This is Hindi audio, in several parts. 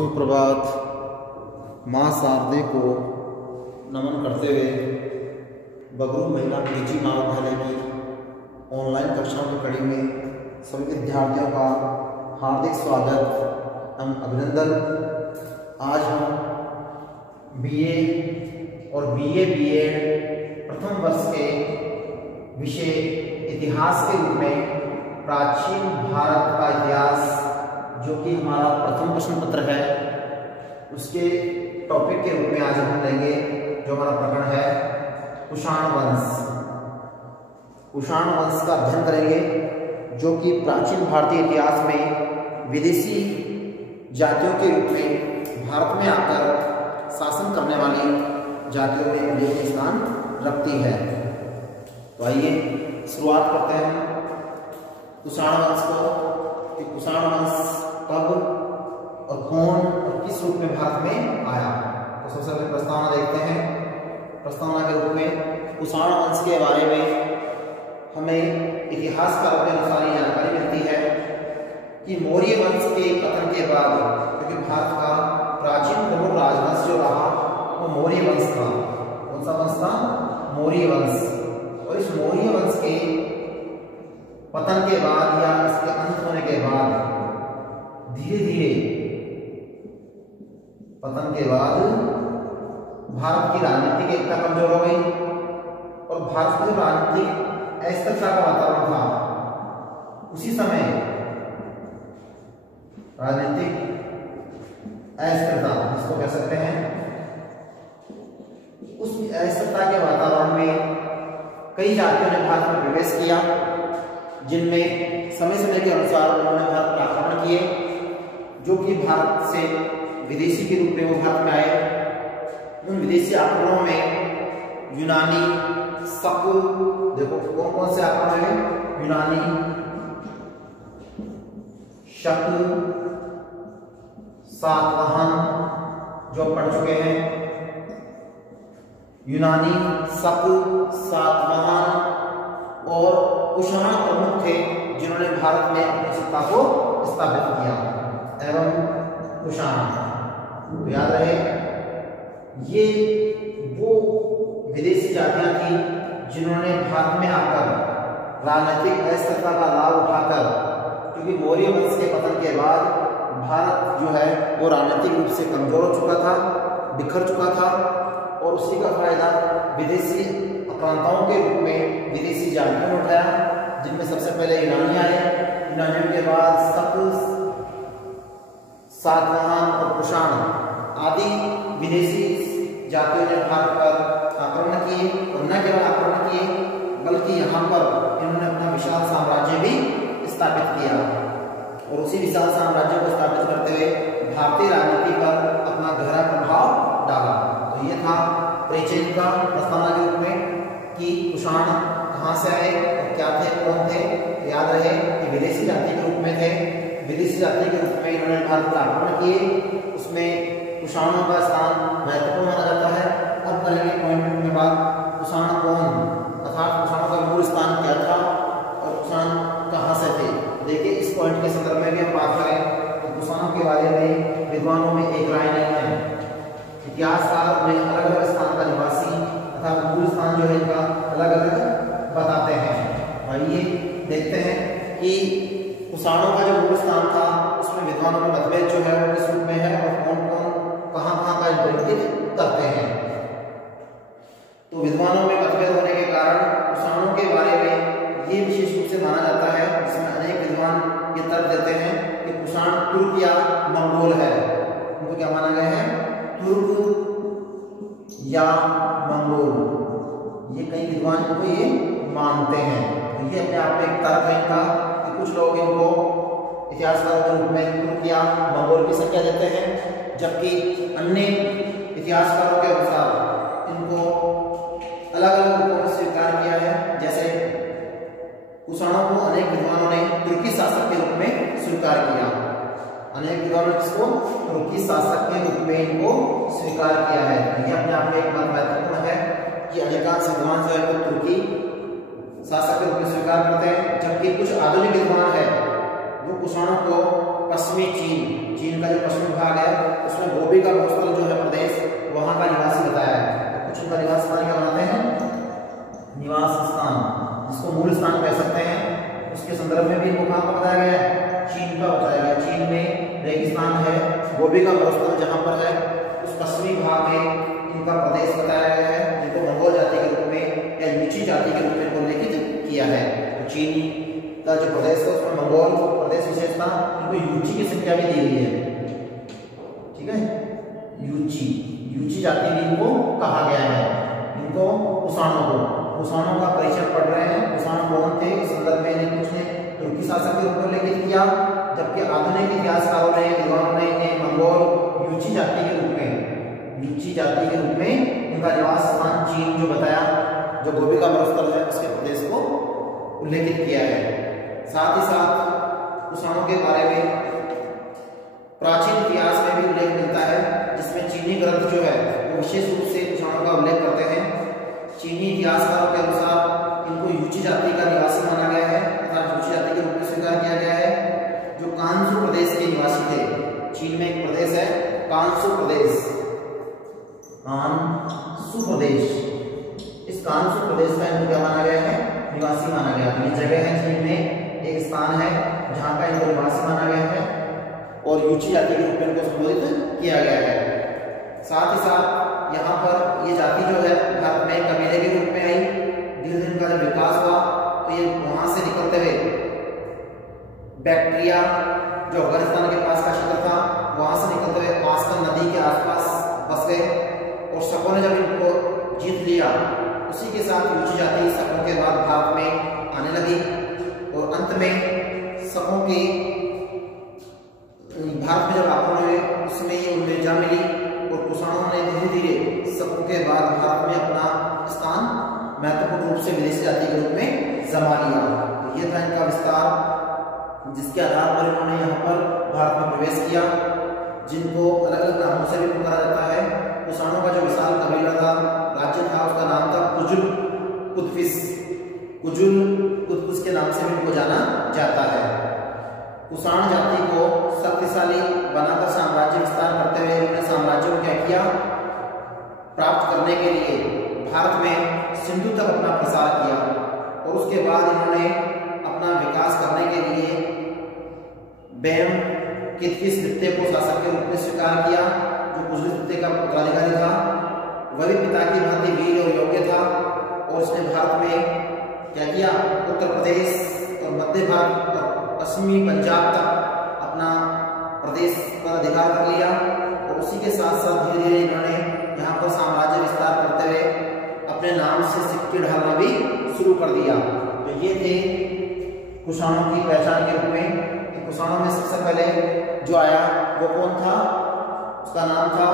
सुप्रभात। माँ शारदे को नमन करते हुए बगरू महिला निजी महाविद्यालय की ऑनलाइन कक्षाओं की कड़ी में सभी विद्यार्थियों का हार्दिक स्वागत एवं अभिनंदन। आज हम बीए और बीएड प्रथम वर्ष के विषय इतिहास के रूप में प्राचीन भारत का इतिहास, जो कि हमारा प्रथम प्रश्न पत्र है, उसके टॉपिक के रूप में आज हम लेंगे। जो हमारा प्रकरण है कुषाण वंश। कुषाण वंश का अध्ययन करेंगे, जो कि प्राचीन भारतीय इतिहास में विदेशी जातियों के रूप में भारत में आकर शासन करने वाली जातियों में उल्लेखनीय स्थान रखती है। तो आइए शुरुआत करते हैं कुषाण वंश को कि कुषाण वंश कब और कौन और किस रूप में भारत में आया। तो सबसे पहले प्रस्तावना देखते हैं। प्रस्तावना के रूप में कुषाण वंश के बारे में हमें इतिहासकारों के अनुसार ये जानकारी मिलती है कि मौर्य वंश के पतन के बाद, क्योंकि भारत का प्राचीन प्रमुख राजवंश जो रहा वो मौर्य वंश था। कौन सा वंश था? मौर्य वंश। और इस मौर्य वंश के पतन के बाद या इसके अंत होने के बाद धीरे धीरे पतन के बाद भारत की राजनीतिक एकता कमजोर हो गई और भारत की जो राजनीतिक अस्थिरता का वातावरण था, उसी समय राजनीतिक अस्थिरता जिसको कह सकते हैं, उस अस्थिरता के वातावरण में कई जातियों ने भारत में प्रवेश किया, जिनमें समय समय के अनुसार उन्होंने भारत पर आक्रमण किए, जो कि भारत से विदेशी के रूप में वो भारत में आए। उन विदेशी आक्रमणों में यूनानी, शक, देखो कौन कौन से आक्रमण है? यूनानी, शक, सातवाहन जो पढ़ चुके हैं, यूनानी, शक, सातवाहन और कुषाण प्रमुख थे, जिन्होंने भारत में अपनी सत्ता को स्थापित किया। एवं कुषाण, तो याद रहे ये वो विदेशी जातियां थी जिन्होंने भारत में आकर राजनीतिक अस्थिरता का लाभ उठाकर, क्योंकि मौर्य वंश के पतन के बाद भारत जो है वो राजनीतिक रूप से कमजोर हो चुका था, बिखर चुका था, और उसी का फायदा विदेशी आक्रांताओं के रूप में विदेशी जातियों ने उठाया, जिनमें सबसे पहले यूनानी आए। यूनानियों के बाद शक, सातवाहन और कुषाण आदि विदेशी जातियों ने भारत पर आक्रमण किए, और न केवल आक्रमण किए बल्कि यहाँ पर इन्होंने अपना विशाल साम्राज्य भी स्थापित किया, और उसी विशाल साम्राज्य को स्थापित करते हुए भारतीय राजनीति पर अपना गहरा प्रभाव डाला। तो ये था परिचय का प्रस्तावना के रूप में कि कुषाण कहाँ से आए और क्या थे, कौन थे। याद रहे कि विदेशी जाति के रूप में थे। विदेशी जाति के रूप में इन्होंने भारत पर आक्रमण किए, उसमें कुषाणों का स्थान महत्वपूर्ण माना जाता है। अब करेंगे पॉइंट में बात, कुषाण कौन, अर्थात कुषाणों का मूल स्थान क्या था और कुषाण कहाँ से थे। देखिए इस पॉइंट के संदर्भ में भी हम बात करें तो कुषाणों के बारे में विद्वानों में एक राय नहीं है। इतिहासकार में अलग अलग स्थान का निवासी अर्थात मूल स्थान जो है इनका अलग अलग बताते हैं। आइए देखते हैं कि कुषाणों का जो मूल स्थान था उसमें विद्वानों में मतभेद जो है वो किस रूप में है और कौन कौन कहाँ कहाँ का इंटरप्रेट करते हैं। तो विद्वानों में मतभेद होने के कारण कुषाणों के बारे में ये विशेष रूप से माना जाता है, जिसमें अनेक विद्वान ये तर्क देते हैं कि कुषाण तुर्क या मंगोल है। उनको क्या माना गया है? तुर्क या मंगोल, ये कई विद्वान को ये मानते हैं। तो ये अपने आप में एक तर्क है इनका कि कुछ लोग इनको इतिहासकारों के रूप में तुर्क या मंगोल की संख्या देते हैं, जबकि अन्य इतिहासकारों के अनुसार इनको अलग अलग रूपों में स्वीकार किया है। जैसे कुषाणों को अनेक विद्वानों ने तुर्की शासक के रूप में स्वीकार किया, अनेक विद्वानों ने इसको तुर्की शासक के रूप में इनको स्वीकार किया है। ये अपने आप में एक बात महत्वपूर्ण है कि अनेकांश विद्वान जो है तुर्की शासक के रूप में स्वीकार करते हैं, जबकि कुछ आधुनिक विद्वान है वो कुषाणों को पश्चिमी चीन का जो पश्चिमी भाग है गोभी का मरुस्थल जो है प्रदेश, वहां का निवासी बताया है। तो कुछ उनका निवास स्थान क्या बनाते हैं, निवास स्थान, जिसको मूल स्थान कह सकते हैं। उसके संदर्भ में भी इनको कहां का बताया गया है, चीन का बताया गया। चीन में रेगिस्तान है, गोभी का मरुस्थल जहां पर है उस पश्चिमी भाग में इनका प्रदेश बताया गया है, जिनको मंगोल जाति के रूप में या यूची जाति के रूप में उल्लेखित किया है। तो चीन का जो प्रदेश है उसमें मंगोल प्रदेश विशेषता, इनको यूची की संख्या भी दी गई है, ठीक है। यूची जाति भी इनको कहा गया है। इनको कुषाणों का परिचय पढ़ रहे हैं। कुषाण कौन थे, इस संदर्भ में कुछ ने तुर्की शासक के रूप में उल्लेखित किया, जबकि आधुनिक इतिहासकारों ने, विद्वानों ने इन्हें मंगोल यूची जाति के रूप में इनका निवास स्थान चीन जो बताया, जो गोभी का मरुस्थल है उसके प्रदेश को उल्लेखित किया है। साथ ही साथ कुषाणों के बारे में प्राचीन इतिहास में भी उल्लेख मिलता है, जिसमें चीनी ग्रंथ जो है वो विशेष रूप से कुषाणों का उल्लेख करते हैं। चीनी इतिहासकारों के अनुसार इनको यूची जाति का निवासी माना गया है, अर्थात यूची जाति के रूप में स्वीकार किया गया है, जो कांसू प्रदेश के निवासी थे। चीन में एक प्रदेश है कांसू प्रदेश। इस कांसू प्रदेश का इनको क्या माना गया है, निवासी माना गया। ये जगह है चीन में, एक स्थान है जहां का इनको निवासी माना गया है और यूची जाति के रूप में इनको संबोधित किया गया है। साथ ही साथ यहाँ पर ये जाति जो है भारत में कबीले के रूप में आई। धीरे धीरे इनका जब विकास हुआ तो ये वहां से निकलते हुए बैक्ट्रिया जो अफगानिस्तान के पास का क्षेत्र था, वहां से निकलते हुए आस्कन नदी के आसपास बस गए और शकों ने जब इनको जीत लिया, उसी के साथ यूची जाति शकों के बाद भारत में आने लगी और अंत में शकों की भारत में जब आक्रमण हुए उसमें ये उन्हें जा मिली और कुषाणों ने धीरे धीरे शकों के बाद भारत में अपना स्थान महत्वपूर्ण रूप से विदेशी जाति के रूप में जमा लिया। तो ये था इनका विस्तार, जिसके आधार पर इन्होंने यहाँ पर भारत में प्रवेश किया, जिनको अलग अलग नामों से भी पुकारा जाता है। कुषाणों का जो विशाल कबीला था, राज्य था, उसका नाम था कुजुल कुतुबुस के नाम से भी इनको जाना जाता है। कुषाण जाति को शक्तिशाली बनाकर साम्राज्य विस्तार करते हुए इन्होंने साम्राज्य को क्या किया, प्राप्त करने के लिए भारत में सिंधु तक अपना प्रसार किया और उसके बाद इन्होंने अपना विकास करने के लिए बैम कितकिस द्वितीय को शासक के रूप में स्वीकार किया, जो कुजुल द्वितीय का उत्तराधिकारी था। वह भी पिता की भांति वीर और योग्य था और उसने भारत में क्या किया, उत्तर प्रदेश और मध्य भारत और पश्चिमी पंजाब तक अपना प्रदेश पर अधिकार कर लिया और उसी के साथ साथ धीरे धीरे इन्होंने यहाँ पर साम्राज्य विस्तार करते हुए अपने नाम से सिक्के ढालना भी शुरू कर दिया। तो ये थे कुषाणों की पहचान के रूप में। कुषाणों में सबसे पहले जो आया वो कौन था, उसका नाम था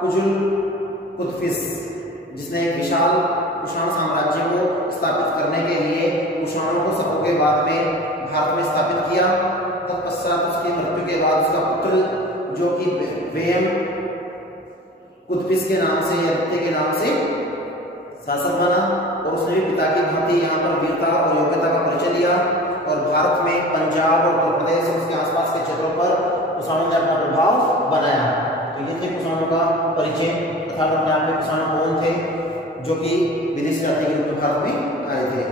कुजुल कुतुबुस, जिसने विशाल कुषाण साम्राज्य को स्थापित करने के लिए कुषाणों को शकों के बाद में भारत में स्थापित किया। तत्पश्चात उसकी मृत्यु के बाद उसका पुत्र जो कि बैम कुतुबुस के नाम से या द्वितीय के नाम से शासक बना और उसने भी पिता की भांति यहाँ पर वीरता और योग्यता का परिचय दिया और भारत में पंजाब और उत्तर प्रदेश और उसके आसपास के क्षेत्रों पर कुषाणों ने अपना प्रभाव बनाया। तो ये थे कुषाणों का परिचय, अर्थात अपने आप में कुषाण कौन थे जो कि विदेशी जाति के रूप में भारत में आए थे।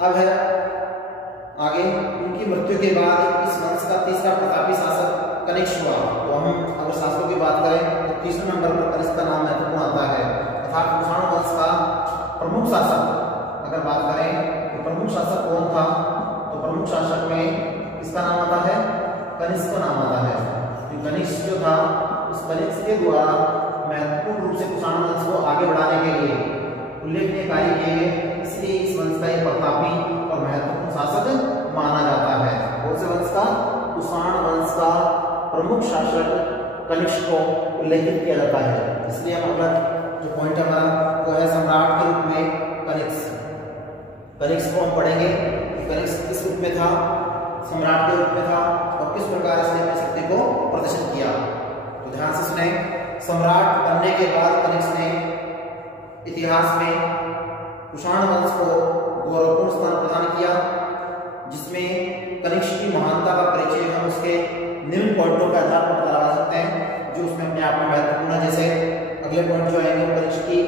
अब है आगे, उनकी मृत्यु के बाद इस वंश का तीसरा प्रतापी शासक कनिष्क हुआ। तो हम अगर शासकों की बात करें तो तीसरे नंबर पर कनिष्क का नाम महत्वपूर्ण आता है। अर्थात कुषाण वंश का प्रमुख शासक अगर बात करें तो प्रमुख शासक कौन था, तो प्रमुख शासक में किसका नाम आता है, कनिष्क का नाम आता है। तो कनिष्क जो था उस कनिष्क के द्वारा महत्वपूर्ण रूप से कुषाण वंश को आगे बढ़ाने के लिए उल्लेखनीय कार्य किए गए, इसलिए इस वंश का एक प्रतापी और महत्वपूर्ण शासक माना जाता है। कौन से वंश का, कुषाण वंश का प्रमुख शासक कनिष्क को उल्लेखित किया जाता है। इसलिए हम अगर जो पॉइंट हमारा वो है सम्राट के रूप में कनिष्क को हम पढ़ेंगे। कनिष्क किस रूप में था, सम्राट के रूप में था और किस प्रकार इसने अपनी शक्ति को प्रदर्शित किया। तो ध्यान से सुने, सम्राट बनने के बाद कनिष्क ने इतिहास में कुषाण वंश को गौरवपूर्ण स्थान प्रदान किया, जिसमें कनिष्क की महानता का परिचय हम उसके निम्न पॉइंटों के आधार पर बता सकते हैं। जो उसमें अपने आप में महत्वपूर्ण है। जैसे अगले पॉइंट जो आएंगे कनिष्क की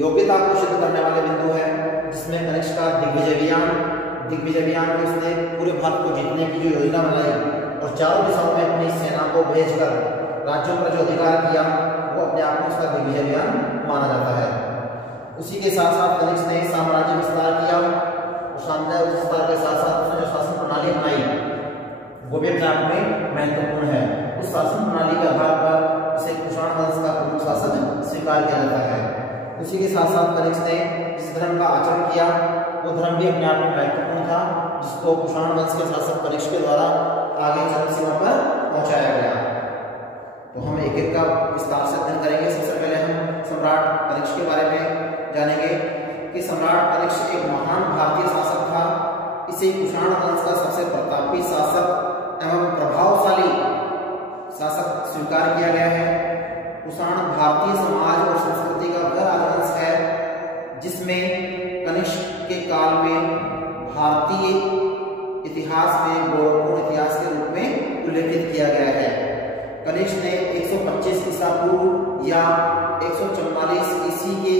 योग्यता को सिद्ध करने वाले बिंदु है, जिसमें कनिष्क का दिग्विजय अभियान में उसने पूरे भारत को जीतने की जो योजना बनाई और चारों दिशाओं में अपनी सेना को भेजकर राज्यों पर जो अधिकार किया वो अपने आप में उसका दिग्विजय अभियान माना जाता है। उसी के साथ साथ कनिष्क ने साम्राज्य विस्तार किया और साम्राज्य विस्तार के साथ साथ उसने जो शासन प्रणाली बनाई वो भी अपने आप में महत्वपूर्ण है। उस शासन प्रणाली के आधार पर इसे कुषाण वंश का प्रमुख शासन स्वीकार किया जाता है। उसी के साथ साथ कनिष्क ने जिस धर्म का आचरण किया वो धर्म भी अपने आप में महत्वपूर्ण था, जिसको कुषाण वंश के शासक कनिष्क के द्वारा आगे चरम सीमा पर पहुंचाया गया। तो हम एक एक का विस्तार से अध्ययन करेंगे। सबसे पहले हम सम्राट कनिष्क के बारे में जानेंगे कि सम्राट कनिष्क एक महान भारतीय शासक था। इसे कुषाण वंश का सबसे प्रतापी शासक एवं प्रभावशाली शासक स्वीकार किया गया है। कुषाण भारतीय समाज और संस्कृति का वह राजवंश है जिसमें कनिष्क के काल में भारतीय इतिहास में गौरवपूर्ण इतिहास के रूप में उल्लेखित किया गया है। कनिष्क ने 125 ईसा पूर्व या 144 ईसी के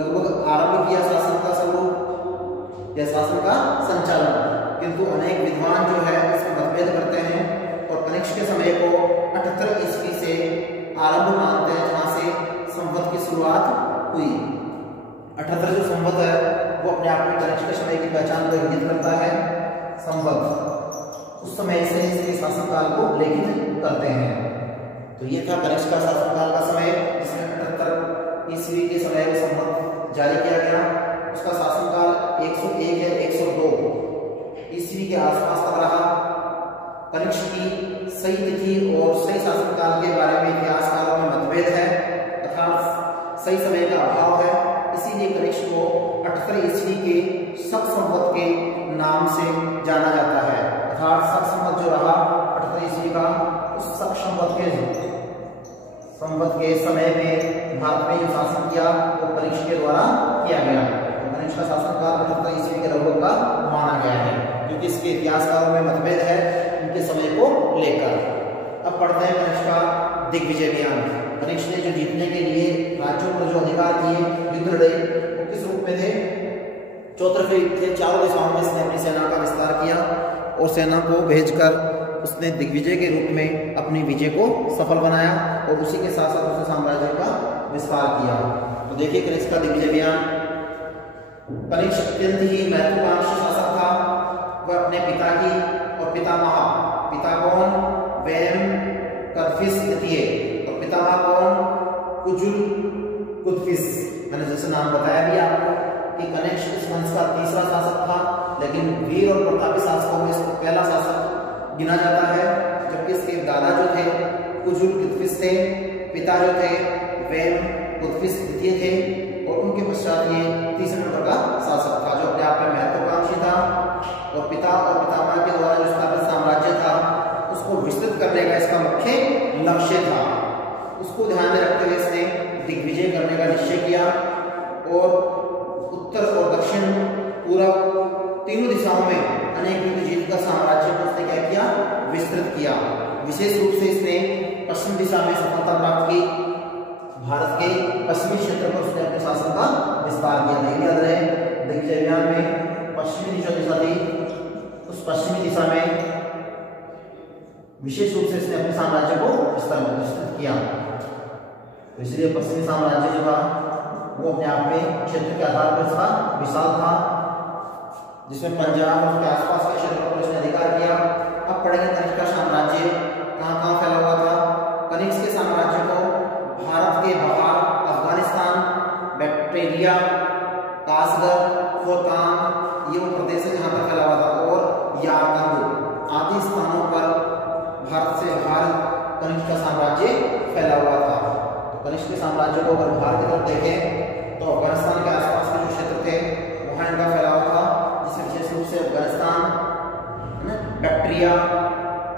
लगभग आरंभ किया शासन का स्वरूप या शासन का संचालन, किंतु अनेक विद्वान जो है इसमें मतभेद करते हैं और कनिष्क के समय को 78 ईस्वी से आरंभ मानते हैं, जहां से संवत की शुरुआत हुई। 78 जो संवत है वो अपने आप में कनिष्क के समय की पहचान को इंगित करता है। संवत उस समय से इसके शासनकाल को उल्लेखित करते हैं। तो ये था कनिष्क का शासनकाल का समय, जिसमें 78 ईस्वी के समय में संवत जारी किया गया। उसका शासनकाल 101 या 102 ईस्वी के आसपास तक रहा। कनिष्क की सही तिथि और सही शासनकाल के बारे में इतिहासकारों में मतभेद है, अर्थात सही समय का अभाव है। इसीलिए कनिष्क को 78 ईस्वी के शक संवत के नाम से जाना जाता है, अर्थात शक संवत जो रहा 78 ईस्वी का, उस शक संवत के समय में भारत में जो शासन किया वो कनिष्क के द्वारा किया गया। तो कनिष्क का शासनकाल 78 ईस्वी के लगभग का माना गया है, क्योंकि इसके इतिहासकारों में मतभेद है उनके समय को लेकर। अब पढ़ते हैं कनिष्क का दिग्विजय अभियान। कनिष्क ने जो जीतने के लिए राज्यों पर जो अधिकार किए, युद्ध लड़े, वो किस रूप में थे? चौतरफे थे, चारों दिशाओं में इसने अपनी सेना का विस्तार किया और सेना को भेजकर उसने दिग्विजय के रूप में अपनी विजय को सफल बनाया और उसी के साथ साथ उसने साम्राज्य का विस्तार किया। तो देखिए कनिष्क का दिग्विजय अभियान। कनिष्क अत्यंत ही महत्वाकांक्षी शासक था। वह अपने पिता की और पितामह, पिता कौन? वैम कदफिस द्वितीय और पितामह कौन? कुतुफिस। मैंने जैसे नाम बताया भी आपको कि कनिष्क इस वंश का तीसरा शासक था, लेकिन वीर और प्रतापी शासकों में इसको पहला शासक गिना जाता है। जबकि इसके दादा जो थे कुतुफिस थे, पिता जो थे वैम कुतुफिस द्वितीय थे और उनके पश्चात ये तीसरे नंबर का शासक था, जो अपने आप में महत्वाकांक्षी था और पिता और पितामह के द्वारा जो स्थापित साम्राज्य था उसको विस्तृत करने का इसका मुख्य लक्ष्य था। उसको ध्यान में रखते हुए इसने दिग्विजय करने का निश्चय किया और उत्तर और दक्षिण पूर्व तीनों दिशाओं में अनेक युद्ध जीतकर साम्राज्य को उसने क्या किया? विस्तृत किया। विशेष रूप से इसने पश्चिम दिशा में सफलता प्राप्त की। भारत के पश्चिमी क्षेत्र पर उसने अपने शासन का विस्तार किया। याद रहे दिग्विजय अभियान में पश्चिमी जो दिशा थी, उस पश्चिमी दिशा में विशेष रूप से इसने अपने साम्राज्य को विस्तृत किया। तो इसलिए पश्चिमी साम्राज्य जो था वो अपने आप में क्षेत्र के आधार पर इसका विशाल था, जिसमें पंजाब और उसके आसपास के क्षेत्रों पर इसने अधिकार किया। अब पढ़ेंगे कनिष्क का साम्राज्य कहाँ फैला हुआ था। कनिष्क के साम्राज्य को भारत के बाहर अफगानिस्तान, बैक्ट्रिया, कासगर, खोतान ये वो प्रदेश है जहाँ पर फैला हुआ था और यारकंद आदि स्थानों पर भारत से बाहर कनिष्क का साम्राज्य फैला हुआ था। तो कनिष्क के साम्राज्य को अगर बाहर की तरफ देखें तो अफगानिस्तान के आसपास के जो क्षेत्र थे वहाँ इनका फैलाव था, जिसमें विशेष रूप से अफगानिस्तान, बैक्ट्रिया,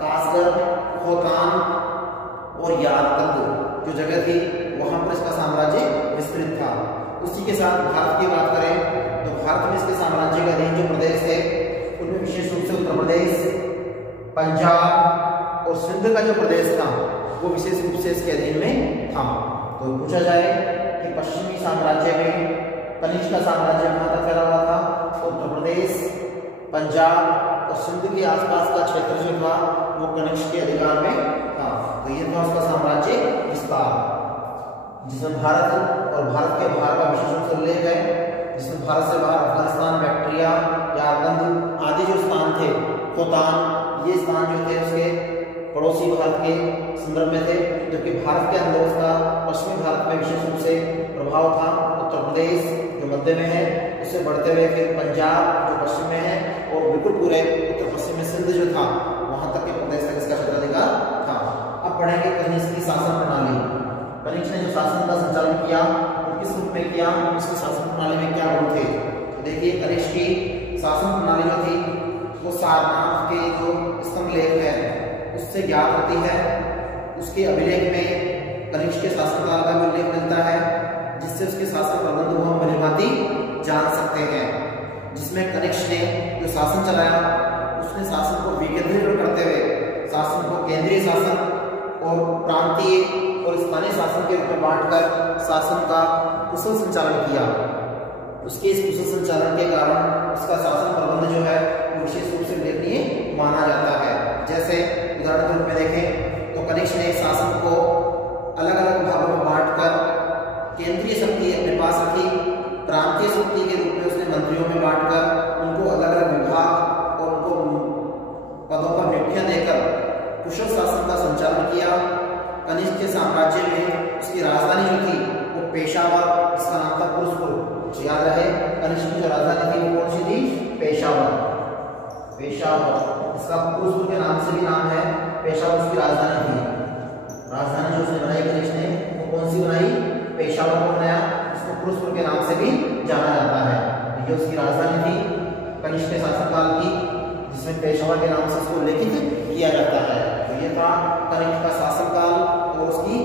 कासगर, खोतान और यारकंद जो जगह थी वहां पर इसका साम्राज्य विस्तृत था। उसी के साथ भारत की बात करें तो भारत में इसके साम्राज्य के अधीन जो प्रदेश थे उनमें विशेष रूप से उत्तर प्रदेश, पंजाब और सिंध का जो प्रदेश था वो विशेष रूप से इसके अधीन में था। तो पूछा जाए कि पश्चिमी साम्राज्य में कनिष्क का साम्राज्य कहाँ तक फैला हुआ था, तो उत्तर प्रदेश, पंजाब और सिंध के आसपास का क्षेत्र जो था वो कनिष्क के अधिकार में था। तो ये था उसका साम्राज्य विस्तार, जिसमें भारत और भारत के बाहर का विशेष रूप से उल्लेख है, जिसमें भारत से बाहर अफगानिस्तान, बैक्ट्रिया या अरगंद आदि जो स्थान थे, खोतान, ये स्थान जो थे उसके पड़ोसी भारत के संदर्भ में थे, जबकि भारत के अंदर उसका पश्चिमी भारत में विशेष रूप से प्रभाव था। उत्तर प्रदेश जो मध्य में है, उससे बढ़ते हुए फिर पंजाब जो पश्चिम में है, और बिल्कुल पूरे उत्तर पश्चिम में सिंध जो था वहां तक के प्रदेश तक इसका क्षेत्राधिकार था। अब पढ़ेंगे कनिष्क की शासन प्रणाली। कनिष्क ने जो शासन का संचालन किया वो किस रूप में किया, इसकी शासन प्रणाली में क्या गुण थे। देखिए कनिष्क की शासन प्रणाली जो थी वो सारनाथ के जो स्तंभ लेख है उससे ज्ञात होती है। उसके अभिलेख में कनिष्क के शासनकाल का भी उल्लेख मिलता है, जिससे उसके शासन प्रबंध को हम भलीभांति जान सकते हैं। जिसमें कनिष्क ने जो शासन चलाया उसने शासन को विकेंद्रीकृत करते हुए शासन को केंद्रीय शासन और प्रांतीय और स्थानीय शासन के रूप में बांटकर शासन का कुशल संचालन किया। उसके इस कुशल संचालन के कारण उसका शासन प्रबंध जो है विशेष रूप से उल्लेखनीय माना जाता है। जैसे उदाहरण के रूप में देखें तो कनिष्क ने शासन को अलग अलग भागों में बांटकर केंद्रीय शक्ति अपने पास रखी, प्रांतीय शक्ति के रूप में उसने मंत्रियों में बांटकर उनको अलग अलग विभाग और उनको पदों पर नियुक्तियां देकर कुशल शासन का संचालन किया। कनिष्क के साम्राज्य में उसकी राजधानी जो थी वो पेशावर, इसका नाम था पुरुषपुर। याद रहे कनिष्क की जो राजधानी थी वो कौन सी थी, पेशावर। पेशावर इसका पुरुषपुर के नाम से भी नाम है, पेशावर उसकी राजधानी थी। राजधानी जो उसने बनाई कनिष्क ने वो कौन सी बनाई, पेशावर को बनाया, इसको पुरुषपुर के नाम से भी जाना जाता है। ये उसकी राजधानी थी कनिष्क के शासनकाल की, जिसमें पेशावर के नाम से उसको उल्लेखित किया जाता है। तो ये था कनिष्क का शासनकाल और उसकी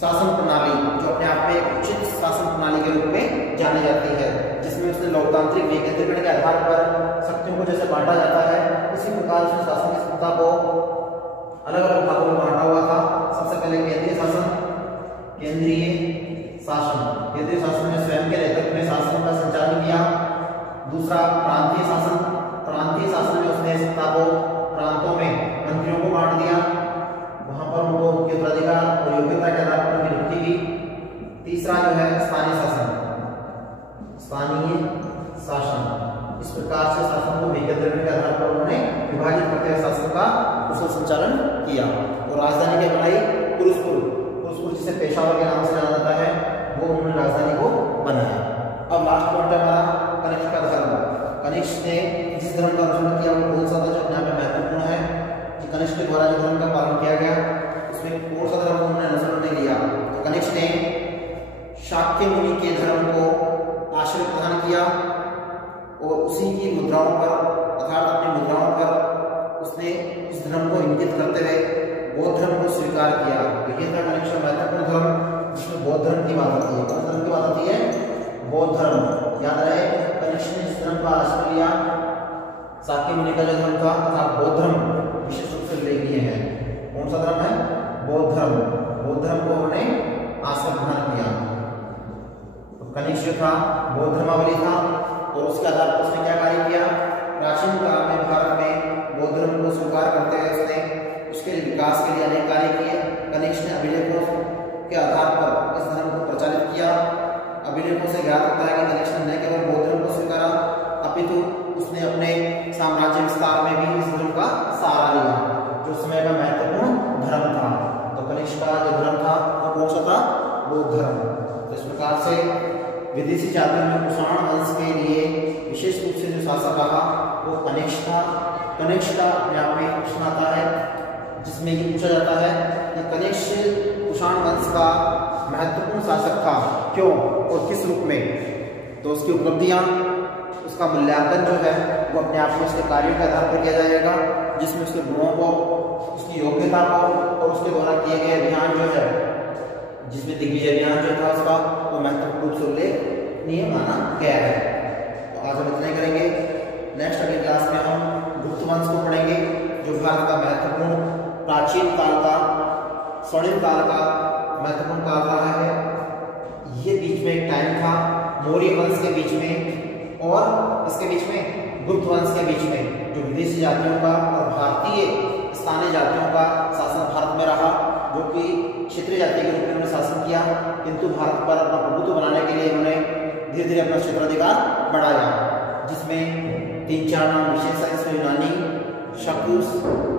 शासन प्रणाली, जो अपने आप में उचित शासन प्रणाली के रूप में जानी जाती है, जिसमें उसने लोकतांत्रिक विकेंद्रीकरण के आधार पर शक्तियों को जैसे बांटा जाता है, उसी प्रकार उसने शासन की सत्ता को अलग अलग भागों में बांटा हुआ था। सबसे पहले केंद्रीय शासन, केंद्रीय शासन में स्वयं के नेतृत्व में शासन का संचालन किया। दूसरा प्रांतीय शासन में उसने सत्ता को प्रांतों में मंत्रियों को बांट दिया, वहां पर उनको उनके उत्तराधिकार और योग्यता के आधार पर नियुक्ति की। तीसरा जो है स्थानीय शासन, इस प्रकार से शासन को विकेंद्रीकरण के आधार पर उन्होंने विभाजित करते हुए शासन का कुशल संचालन किया। और राजधानी क्या बनाई, पुरुषपुर जिसे पेशावर के नाम से जाना जाता है, वो उन्होंने राजधानी को बनाया। अब लास्ट पॉइंट है हमारा कनिष्क का धर्म। कनिष्क ने जिस धर्म का अनुसरण किया वो बहुत ज्यादा जो अपने आप में महत्वपूर्ण है कि कनिष्क के द्वारा जो धर्म का पालन किया गया उसमें कौन सा धर्म उन्होंने अनुसरण नहीं किया। तो कनिष्क ने शाक्य मुनि के धर्म को आश्रय प्रदान किया और उसी की मुद्राओं पर अर्थात अपनी मुद्राओं पर उसने इस धर्म को इंगित करते हुए बौद्ध धर्म को स्वीकार किया। ये था कनिष्क का महत्वपूर्ण धर्म, जिसमें बौद्ध धर्म की बात आती है। कौन धर्म की बात आती है, बौद्ध धर्म। याद रहे कनिष्क ने इस धर्म का आश्रय लिया, शाक्य मुनि का जो धर्म था तथा बौद्ध धर्म विशेष रूप से उल्लेखनीय है। कौन सा धर्म है, बौद्ध धर्म। बौद्ध धर्म को उन्होंने आश्रय ग्रहण किया। तो कनिष्क जो था बौद्ध धर्मावली था और उसके आधार पर उसने क्या कार्य किया, प्राचीन काल में भारत में बौद्ध धर्म को स्वीकार करते हुए उसने उसके विकास के लिए अनेक कार्य किए। कनिष्क ने अभिलेखों के आधार पर इस धर्म को प्रचारित किया। अभिलेखों से ज्ञात होता है कि कनिष्क ने न केवल बौद्ध धर्म को स्वीकारा अपितु उसने अपने साम्राज्य विस्तार में भी इस धर्म का सहारा लिया, जो समय का महत्वपूर्ण धर्म था। तो कनिष्क का जो धर्म था वो कौन सा था, बौद्ध धर्म। तो इस प्रकार से विदेशी जातियों में कुषाण वंश के लिए विशेष रूप से जो शासक रहा वो कनिष्क था। कनिष्क का अपने आप में प्रश्न आता है जिसमें ये पूछा जाता है कि कनिष्क कुषाण वंश का महत्वपूर्ण शासक था, क्यों और किस रूप में। तो उसकी उपलब्धियां, उसका मूल्यांकन जो है वो अपने आप में उसके कार्यों के आधार पर किया जाएगा, जिसमें उसके गुणों को, उसकी योग्यता को और उसके द्वारा किए गए अभियान जो है, जिसमें दिग्विजय अभियान जो था उसका वो महत्वपूर्ण रूप से उल्लेखनीय माना गया है। तो आज हम इतना ही करेंगे। नेक्स्ट अगली क्लास में हम गुप्त वंश को पढ़ेंगे, जो भारत का महत्वपूर्ण प्राचीन काल का स्वर्णिम काल का महत्वपूर्ण काल रहा है। ये बीच में एक टाइम था मौर्य वंश के बीच में और इसके बीच में गुप्त वंश के बीच में, जो विदेशी जातियों का और भारतीय स्थानीय जातियों का शासन भारत में रहा, जो कि क्षेत्रीय जाति के रूप में उन्होंने शासन किया, किंतु भारत पर अपना प्रभुत्व बनाने के लिए उन्होंने धीरे धीरे अपना क्षेत्राधिकार बढ़ाया, जिसमें 3-4 नाम विशेष है। इसमें यूनानी, शकुस,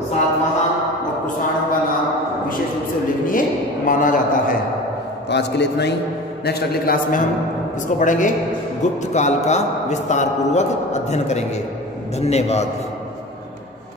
सातवाहन और कुषाणों का नाम विशेष रूप से उल्लेखनीय माना जाता है। तो आज के लिए इतना ही। नेक्स्ट अगली क्लास में हम इसको पढ़ेंगे, गुप्त काल का विस्तार पूर्वक अध्ययन करेंगे। धन्यवाद।